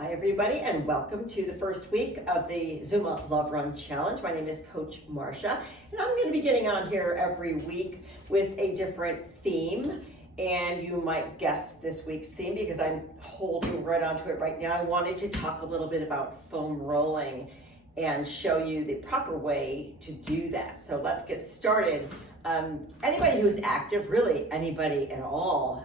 Hi everybody, and welcome to the first week of the ZOOMA Love Run Challenge. My name is Coach Marcia, and I'm going to be getting on here every week with a different theme. And you might guess this week's theme because I'm holding right onto it right now. I wanted to talk a little bit about foam rolling and show you the proper way to do that. So let's get started. Anybody who's active, really anybody at all,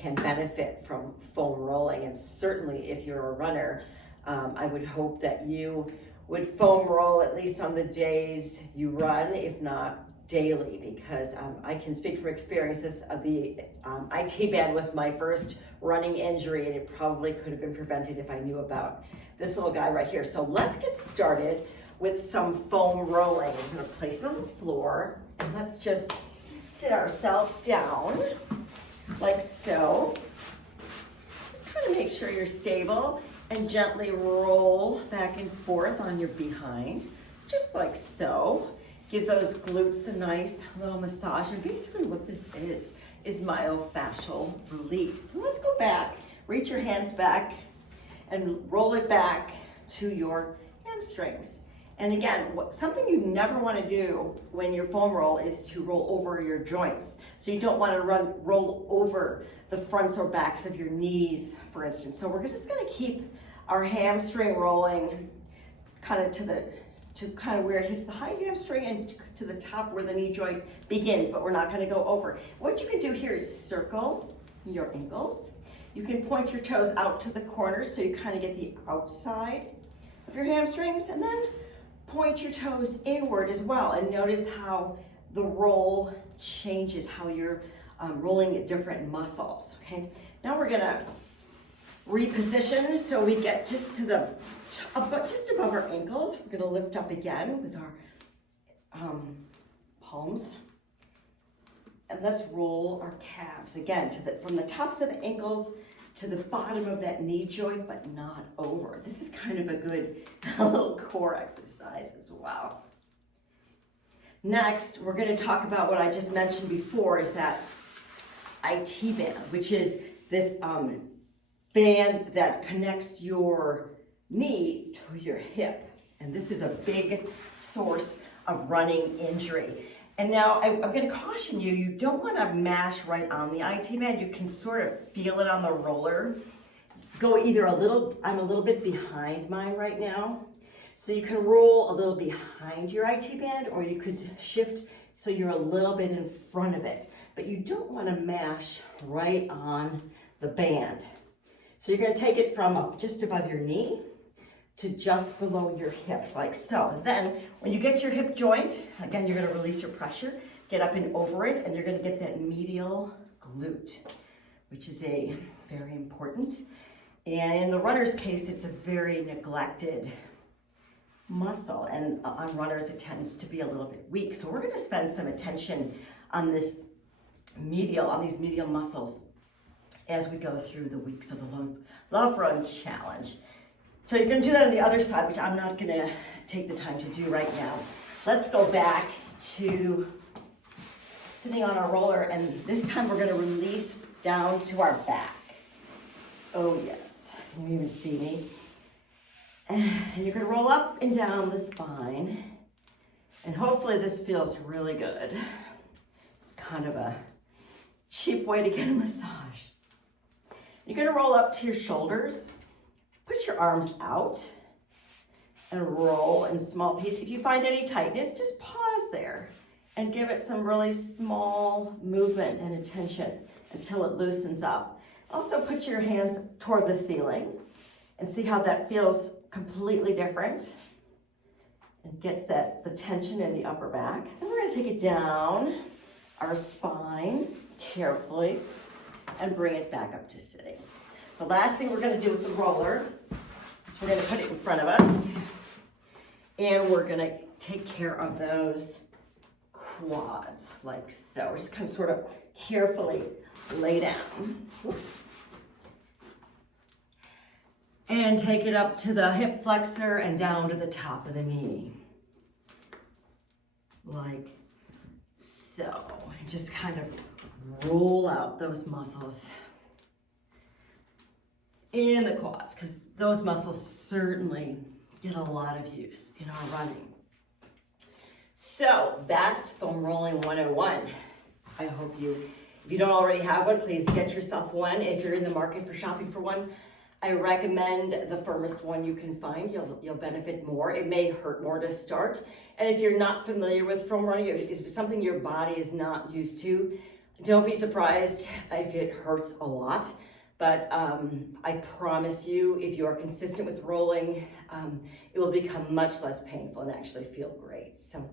can benefit from foam rolling, and certainly if you're a runner, I would hope that you would foam roll at least on the days you run, if not daily, because I can speak from experience. The IT band was my first running injury, and it probably could have been prevented if I knew about this little guy right here. So let's get started with some foam rolling. I'm going to place it on the floor, and let's just sit ourselves down like so. Just kind of make sure you're stable and gently roll back and forth on your behind, just like so. Give those glutes a nice little massage, and basically what this is myofascial release. So let's go back, reach your hands back and roll it back to your hamstrings. And again, something you never want to do when you foam roll is to roll over your joints. So you don't want to roll over the fronts or backs of your knees, for instance. So we're just going to keep our hamstring rolling kind of to kind of where it hits the high hamstring and to the top where the knee joint begins, but we're not going to go over. What you can do here is circle your ankles. You can point your toes out to the corners so you kind of get the outside of your hamstrings, and then point your toes inward as well, and notice how the roll changes, how you're rolling at different muscles, okay? Now we're gonna reposition so we get just to just above our ankles. We're gonna lift up again with our palms, and let's roll our calves again from the tops of the ankles to the bottom of that knee joint, but not over. This is kind of a good little core exercise as well. Next, we're going to talk about what I just mentioned before, is that IT band, which is this band that connects your knee to your hip. And this is a big source of running injury. And now I'm going to caution you, you don't want to mash right on the IT band. You can sort of feel it on the roller. Go either I'm a little bit behind mine right now. So you can roll a little behind your IT band, or you could shift so you're a little bit in front of it. But you don't want to mash right on the band. So you're going to take it from just above your knee to just below your hips, like so. Then, when you get to your hip joint, again, you're gonna release your pressure, get up and over it, and you're gonna get that medial glute, which is very important. And in the runner's case, it's a very neglected muscle, and on runners, it tends to be a little bit weak. So we're gonna spend some attention on these medial muscles as we go through the weeks of the Love Run Challenge. So you're going to do that on the other side, which I'm not going to take the time to do right now. Let's go back to sitting on our roller, and this time we're going to release down to our back. Oh yes, can you even see me? And you're going to roll up and down the spine, and hopefully this feels really good. It's kind of a cheap way to get a massage. You're going to roll up to your shoulders. Put your arms out and roll in small pieces. If you find any tightness, just pause there and give it some really small movement and attention until it loosens up. Also put your hands toward the ceiling and see how that feels completely different. It gets the tension in the upper back. Then we're going to take it down our spine carefully and bring it back up to sitting. The last thing we're going to do with the roller is we're going to put it in front of us, and we're going to take care of those quads like so. We're just kind of sort of carefully lay down. Whoops. And take it up to the hip flexor and down to the top of the knee. Like so. And just kind of roll out those muscles. in the quads, because those muscles certainly get a lot of use in our running. So that's foam rolling 101. I hope if you don't already have one, please get yourself one. If you're in the market for shopping for one, I recommend the firmest one you can find. You'll benefit more. It may hurt more to start. And if you're not familiar with foam running, if it's something your body is not used to, don't be surprised if it hurts a lot. But I promise you, if you are consistent with rolling, it will become much less painful and actually feel great. So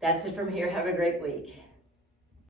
that's it from here. Have a great week.